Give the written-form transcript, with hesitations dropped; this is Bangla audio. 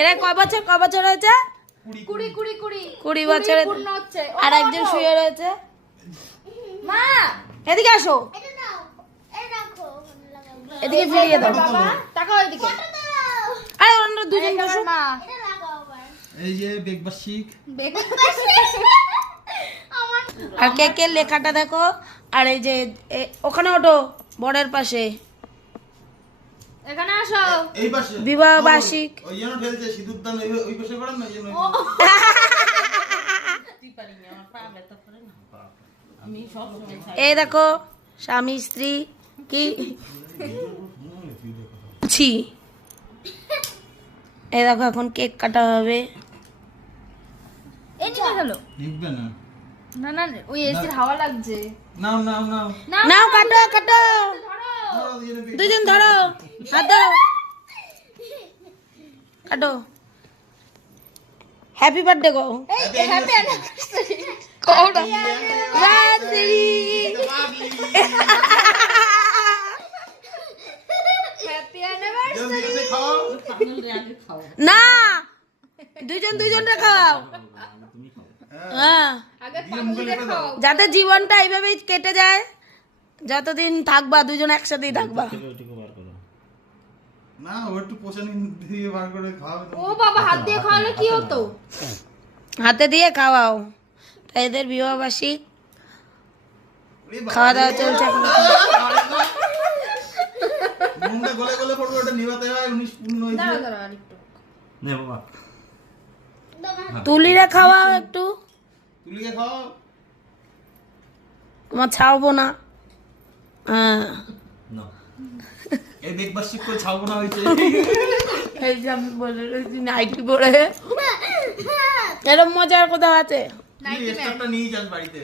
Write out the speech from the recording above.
এরা কয় বছর হয়েছে? 20 বছর। আর একজন শুয়ে রয়েছে। মা এদিকে আসো, এদিকে ফিরিয়ে দাও বাবা, তাকাও এদিকে। আরে ওরা দুজন বসো। এই যে বেগবাসিক আর কে লেখাটা দেখো। আর এই যে ওখানে ওঠো, বড়ের পাশে। এখানে আসো, এই পাশে বিবাহ বার্ষিক। ওই জন্য ঠেলছে সিঁদুর দান ওই পাশে করেন না, এই জন্য এই দেখো স্বামী স্ত্রী কি ছি। এই দেখো এখন কেক কাটা হবে। লিখবে না। না না ওই এসির হাওয়া লাগছে। নাও নাও নাও নাও কাটো কাটো, দুজন ধরো, হাত ধরো, কাটো। হ্যাপি বার্থডে গো। Happy anniversary. কোটা বার্থডে। Happy anniversary. জলদি খাও। না দুজন রে খাও। হ্যাঁ, আগে পানি খাও। যাতে জীবনটা এইভাবেই কেটে যায়, যতদিন থাকবা দুজন একসাথেই থাকবা। না ও একটু পোষানি দিয়ে বার করে খাওয়াবে। ও বাবা হাত দিয়ে খাওয়ালে কি হতো? হাতে দিয়ে খাওয়াও। তাই এদের বিবাহবার্ষিক খাওয়া দাওয়া চলছে এখন। মুখটা গলে গলে পড়বে, ওটা নিভাতে হয়। 19 পূর্ণ হয়েছে। দাঁড়া আরেকটু। নে বাবা তুলিরে খাওয়াও একটু, তুলিকে খাও। তোমার ছাড়বো না। হ্যাঁ, এই বেগবাসিক করে ছাড়বো না হয়েছে। এই যে আমি বলে রয়েছি নাইটি পরে। এরম মজার কোথাও আছে? তুই স্টারটা নিয়ে যাস বাড়িতে।